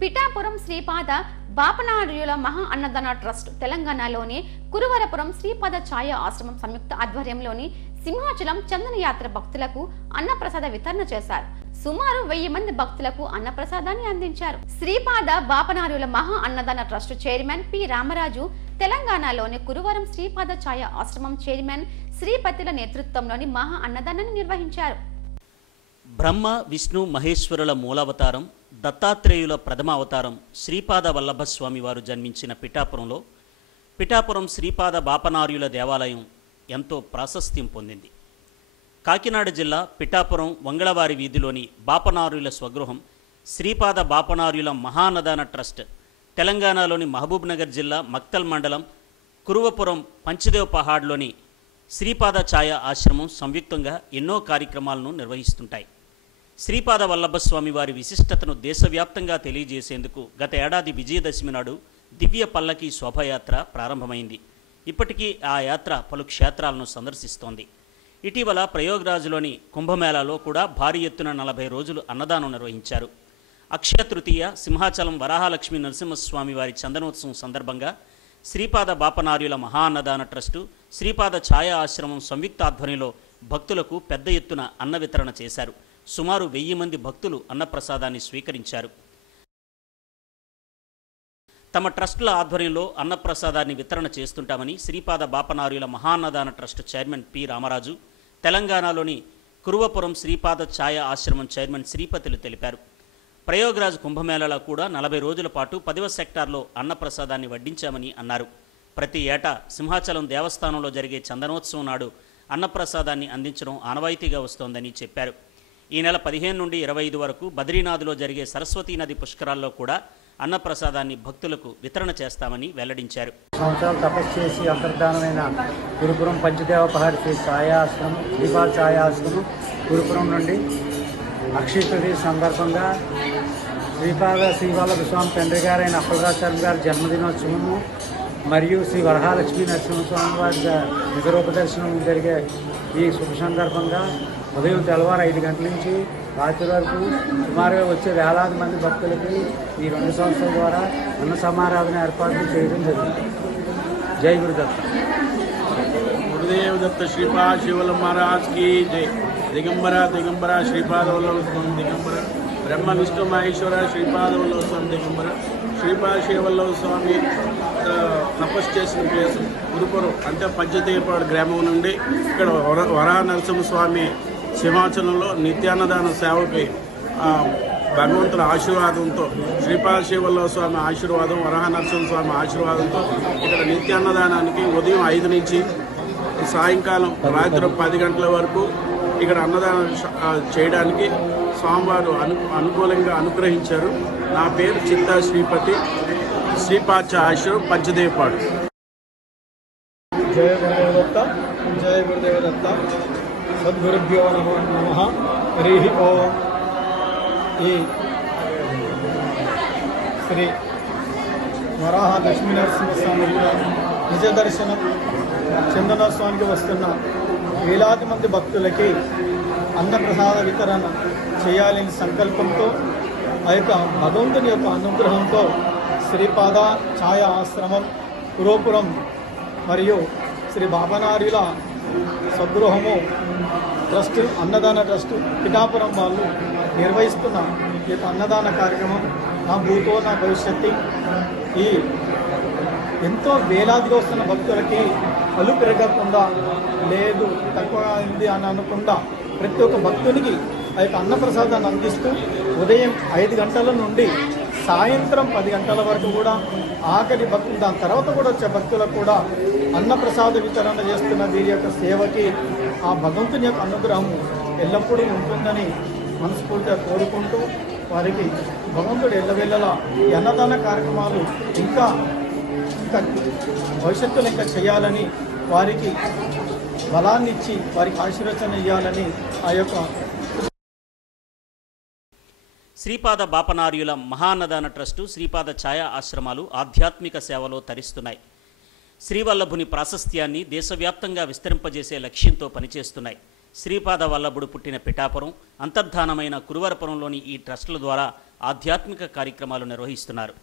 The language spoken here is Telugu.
పిఠాపురం శ్రీపాద బాపనార్యుల మహా అన్నదాన ట్రస్ట్ తెలంగాణలోని కురువరపురం శ్రీపాద ఛాయ ఆశ్రమం సంయుక్త ఆధ్వర్యంలోని సింహాచలం చందన యాత్ర భక్తులకు అన్నప్రసాద వితరణ చేశారు. సుమారు 1000 మంది భక్తులకు అన్నప్రసాదాన్ని అందించారు. శ్రీపాద బాపనార్యుల మహా అన్నదాన ట్రస్ట్ చైర్మన్ పి రామరాజు, తెలంగాణలోని కురువరం శ్రీపాద ఛాయ ఆశ్రమం చైర్మన్ శ్రీపతిల నేతృత్వంలోని మహా అన్నదానాన్ని నిర్వహించారు. బ్రహ్మ విష్ణు మహేశ్వరుల మూలావతారం, దత్తాత్రేయుల ప్రథమ అవతారం శ్రీపాద వల్లభ స్వామి వారు జన్మించిన పిఠాపురం శ్రీపాద బాపనార్యుల దేవాలయం ఎంతో ప్రాశస్త్యం పొందింది. కాకినాడ జిల్లా పిఠాపురం వంగళవారి వీధిలోని బాపనార్యుల స్వగృహం శ్రీపాద బాపనార్యుల మహాన్నదాన ట్రస్ట్ తెలంగాణలోని మహబూబ్నగర్ జిల్లా మక్తల్ మండలం కురువపురం పంచదేవ్ పహాడ్లోని శ్రీపాద ఛాయ ఆశ్రమం సంయుక్తంగా ఎన్నో కార్యక్రమాలను నిర్వహిస్తుంటాయి. శ్రీపాద వల్లభస్వామి వారి విశిష్టతను దేశవ్యాప్తంగా తెలియజేసేందుకు గత ఏడాది విజయదశమి నాడు దివ్య పల్లకి శోభాయాత్ర ప్రారంభమైంది. ఇప్పటికీ ఆ యాత్ర పలు క్షేత్రాలను సందర్శిస్తోంది. ఇటీవల ప్రయోగరాజ్లోని కుంభమేళాలో కూడా భారీ ఎత్తున 40 రోజులు అన్నదానం నిర్వహించారు. అక్షయ తృతీయ సింహాచలం వరాహలక్ష్మీ నరసింహస్వామి వారి చందనోత్సవం సందర్భంగా శ్రీపాద బాపనార్యుల మహా అన్నదాన ట్రస్టు శ్రీపాద ఛాయ ఆశ్రమం సంయుక్త ఆధ్వర్యంలో భక్తులకు పెద్ద ఎత్తున అన్న వితరణ చేశారు. సుమారు 1000 మంది భక్తులు అన్నప్రసాదాన్ని స్వీకరించారు. తమ ట్రస్టుల ఆధ్వర్యంలో అన్నప్రసాదాన్ని వితరణ చేస్తుంటామని శ్రీపాద బాపనార్యుల మహాన్నదాన ట్రస్ట్ చైర్మన్ పి రామరాజు, తెలంగాణలోని కురువపురం శ్రీపాద ఛాయ ఆశ్రమం చైర్మన్ శ్రీపతిలు తెలిపారు. ప్రయోగరాజ్ కుంభమేళాలో కూడా 40 రోజుల పాటు 10వ సెక్టార్లో అన్నప్రసాదాన్ని వడ్డించామని అన్నారు. ప్రతి ఏటా సింహాచలం దేవస్థానంలో జరిగే చందనోత్సవం నాడు అన్నప్రసాదాన్ని అందించడం ఆనవాయితీగా వస్తోందని చెప్పారు. ఈ నెల 15 నుండి 25 వరకు బద్రీనాథ్లో జరిగే సరస్వతీ నది పుష్కరాల్లో కూడా అన్నప్రసాదాన్ని భక్తులకు వితరణ చేస్తామని వెల్లడించారు. సంవత్సరాలు తపస్సు చేసి అంతర్ధానమైన కురుపురం పంచదేవ పహాడ్ శ్రీ ఛాయాశ్రమం శ్రీపాద ఛాయాశ్రమం కురుపురం నుండి అక్షయ తృతీయ సందర్భంగా శ్రీపాద శ్రీవల్లభ స్వామి తండ్రి గారైన అప్పలరాజు గారి జన్మదినోత్సవము మరియు శ్రీ వరహాలక్ష్మీ నరసింహస్వామి వారి నిజరూప దర్శనం జరిగే ఈ శుభ సందర్భంగా ఉదయం తెల్లవారు 5 గంటల నుంచి రాత్రి వరకు సుమారుగా వచ్చే వేలాది మంది భక్తులకి ఈ 2 సంవత్సరాల ద్వారా అన్న సమారాధన ఏర్పాట్లు చేయడం జరిగింది. జై గురుదత్త. గురుదేవ్ దత్త శ్రీపాద శివల మహారాజ్ కి జై. దిగంబర శ్రీపాద వల్లభ స్వామి దిగంబర, బ్రహ్మ విష్ణు మహేశ్వర శ్రీపాద వల్లభ స్వామి దిగంబర. శ్రీపాద శివల్లభ స్వామి తపస్సు చేసిన ప్లేసు గురుపురం అంటే పంచదేవపాడు గ్రామం నుండి ఇక్కడ వరాహ నరసింహస్వామి సింహాచలంలో నిత్యాన్నదాన సేవకి భగవంతుల ఆశీర్వాదంతో శ్రీపాద శివల్లభ స్వామి ఆశీర్వాదం, వరాహ నరసింహస్వామి ఆశీర్వాదంతో ఇక్కడ నిత్యాన్నదానానికి ఉదయం 5 నుంచి సాయంకాలం రాత్రి 10 గంటల వరకు ఇక్కడ అన్నదానం చేయడానికి స్వామివారు అనుకూలంగా అనుగ్రహించారు. నా పేరు చిత్తా శ్రీపతి, శ్రీపాద ఆశ్రమం పంచదేవపాడు. జయ గురుదేవ దత్త, జయ గురుదేవ దత్త. సద్గురుభ్యో నమః. హరి ఓం. ఈ శ్రీ వరాహ లక్ష్మీ నరసింహస్వామి నిజ దర్శనం చందనోత్సవానికి వస్తున్న వేలాది మంది భక్తులకి అన్నప్రసాద వితరణ చేయాలని సంకల్పంతో ఆ యొక్క భగవంతుని యొక్క అనుగ్రహంతో శ్రీపాద ఛాయ ఆశ్రమం కురువపురం మరియు శ్రీ బాపనార్యుల స్వగృహము ట్రస్ట్ అన్నదాన ట్రస్ట్ పిఠాపురం వాళ్ళు నిర్వహిస్తున్న ఈ యొక్క అన్నదాన కార్యక్రమం నా భూతో నా భవిష్యత్తు ఈ ఎంతో వేలాదిగా వస్తున్న భక్తులకి అలు పెరగకుండా లేదు తక్కువ అయింది అని అనకుండా ప్రతి ఒక్క భక్తునికి ఆ యొక్క అన్నప్రసాదాన్ని అందిస్తూ ఉదయం 5 గంటల నుండి సాయంత్రం 10 గంటల వరకు కూడా ఆఖరి భక్తులు దాని తర్వాత కూడా వచ్చే భక్తులకు కూడా అన్నప్రసాద వితరణ చేస్తున్న వీరి యొక్క సేవకి ఆ భగవంతుని యొక్క అనుగ్రహం ఎల్లప్పుడూ ఉంటుందని మనస్ఫూర్తిగా కోరుకుంటూ వారికి భగవంతుడు ఎల్లవేళలా ఈ అన్నదాన కార్యక్రమాలు ఇంకా భవిష్యత్తులో ఇంకా చేయాలని వారికి బలాన్ని ఇచ్చి వారికి ఆశీర్వచన ఇవ్వాలని ఆ యొక్క శ్రీపాద బాపనార్యుల మహాన్నదాన ట్రస్టు శ్రీపాద ఛాయ ఆశ్రమాలు ఆధ్యాత్మిక సేవలో తరిస్తున్నాయి. శ్రీవల్లభుని ప్రాశస్త్యాన్ని దేశవ్యాప్తంగా విస్తరింపజేసే లక్ష్యంతో పనిచేస్తున్నాయి. శ్రీపాద వల్లభుడు పుట్టిన పిఠాపురం, అంతర్ధానమైన కురువరపురంలోని ఈ ట్రస్టుల ద్వారా ఆధ్యాత్మిక కార్యక్రమాలు నిర్వహిస్తున్నారు.